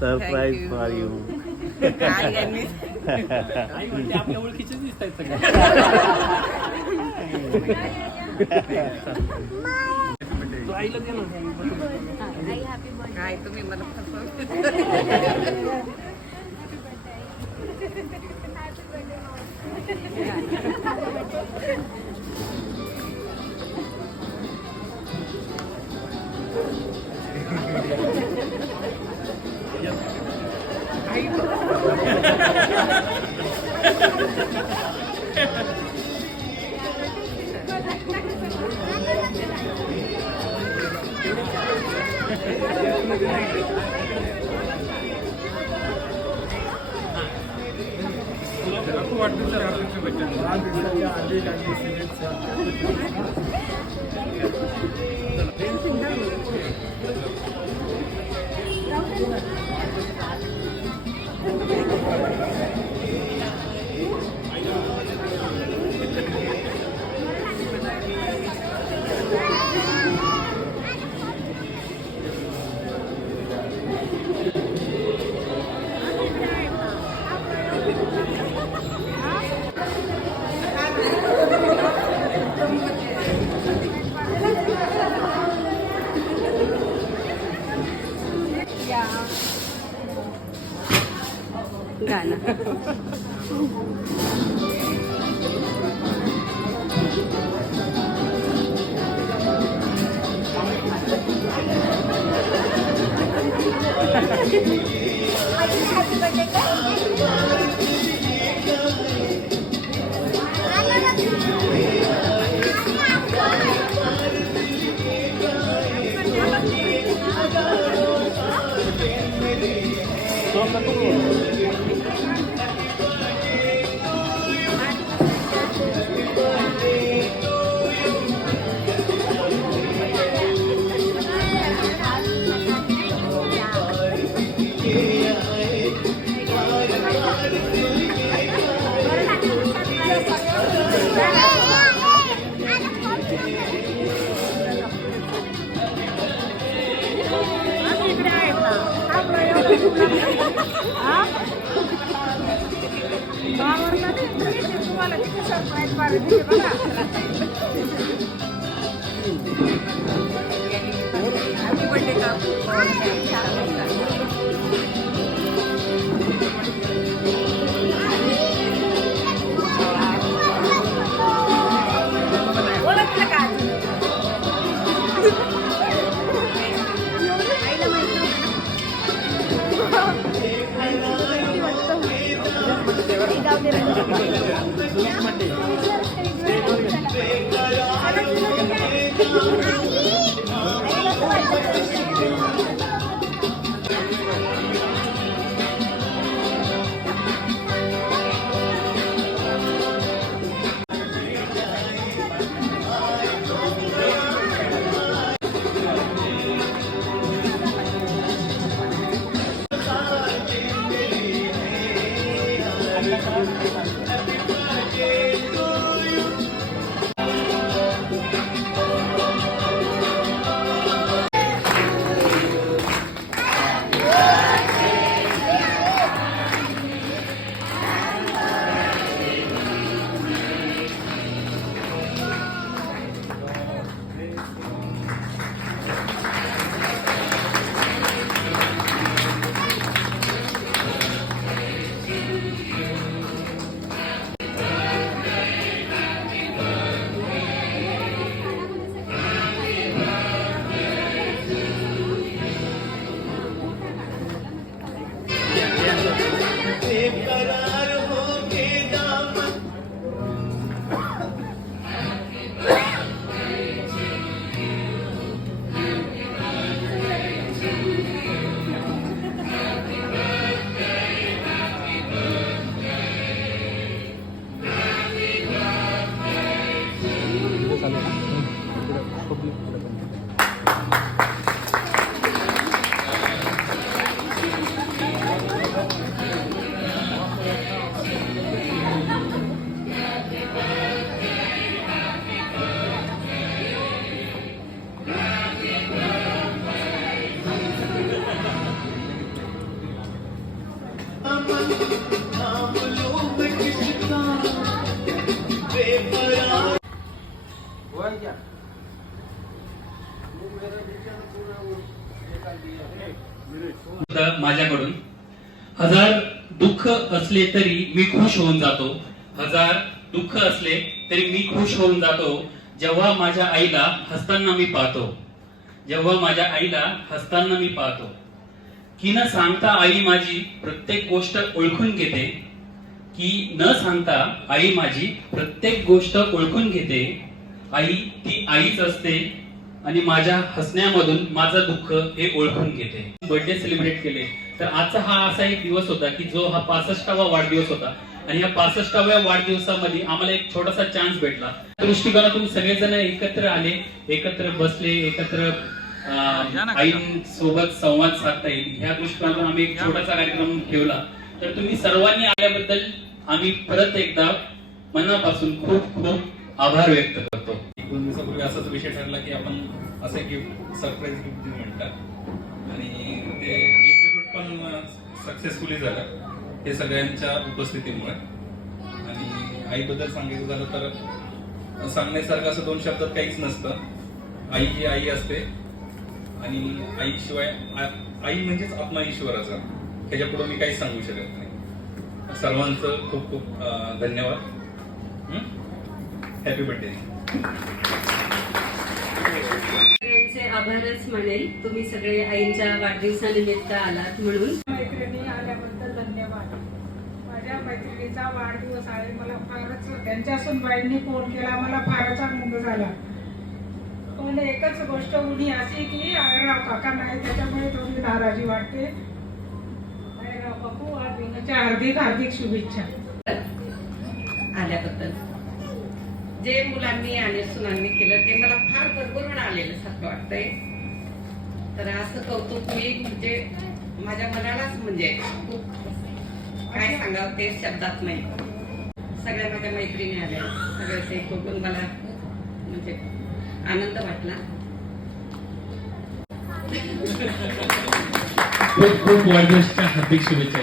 Surprise for you. आपल्या ओळखीचे दिसत आहेत सगळे. तू आईला दे ना. काय तुम्ही मला गाणं. माझ्याकडून. हजार दुःख असले तरी मी खुश होऊन जातो. हजार दुःख असले तरी मी खुश होऊन जातो जेव्हा माझ्या आईला हसताना मी पाहतो. जेव्हा माझ्या आईला हसताना मी पाहतो. की न सांगता आई माझी प्रत्येक गोष्ट ओळखून घेते. की न सांगता आई माझी प्रत्येक गोष्ट ओळखून घेते. आई ती आईच असते आणि माझ्या हसण्यामधून माझं दुःख हे ओळखून घेते. बर्थडे सेलिब्रेट केले तर आजचा हा असा एक दिवस होता की जो हा 65वा वाढदिवस होता आणि या 65व्या वाढदिवसामध्ये आम्हाला एक छोटासा चान्स भेटला. त्या दृष्टिकोनातून सगळेजण एकत्र आले, एकत्र बसले, एकत्र आईसोबत संवाद साधता येईल ह्या दृष्टिकोनातून आम्ही एक छोटासा कार्यक्रम ठेवला. तर तुम्ही सर्वांनी आल्याबद्दल आम्ही परत एकदा मनापासून खूप खूप आभार व्यक्त करतो. 2 दिवसापूर्वी असाच विषय ठरला की आपण असे गिफ्ट सरप्राईज गिफ्ट म्हणतात आणि ते एक्झिक्यूट पण सक्सेसफुली झालं हे सगळ्यांच्या उपस्थितीमुळे. आणि आईबद्दल सांगायचं झालं तर सांगण्यासारखं असं 2 शब्दात काहीच नसतं. आई ही आई असते आणि आईशिवाय आई म्हणजेच आत्मा ईश्वराचा. ह्याच्यापुढे मी काहीच सांगू शकत नाही. सर्वांचं खूप खूप धन्यवाद. Happy birthday. सगळ्यांचे आभारच म्हणेल. तुम्ही सगळे आईंच्या वाढदिवसानिमित्त आलात म्हणून. मैत्रिणी आल्याबद्दल धन्यवाद. माझ्या मैत्रिणीचा वाढदिवस आहे. मला फारच त्यांच्या सुनबाईंनी फोन केला, मला फारच आनंद झाला. पण एकच गोष्ट उणी अशी की आयराव काका नाही, त्याच्यामुळे थोडी नाराजी वाटते. आयराव काकू वाढदिवसाच्या हार्दिक हार्दिक शुभेच्छा. आल्याबद्दल जे मुलांनी आणि सुनांनी केलं ते मला फार भरभरून आलेलं सारखं वाटतंय. तर असं कौतुक मी म्हणजे माझ्या मनालाच म्हणजे खूप काय सांगावं ते शब्दात नाही. सगळ्या माझ्या मैत्रिणी आल्या, सगळं ते बघून मला म्हणजे आनंद वाटला. खूप खूप वाढदिवसाच्या हार्दिक शुभेच्छा.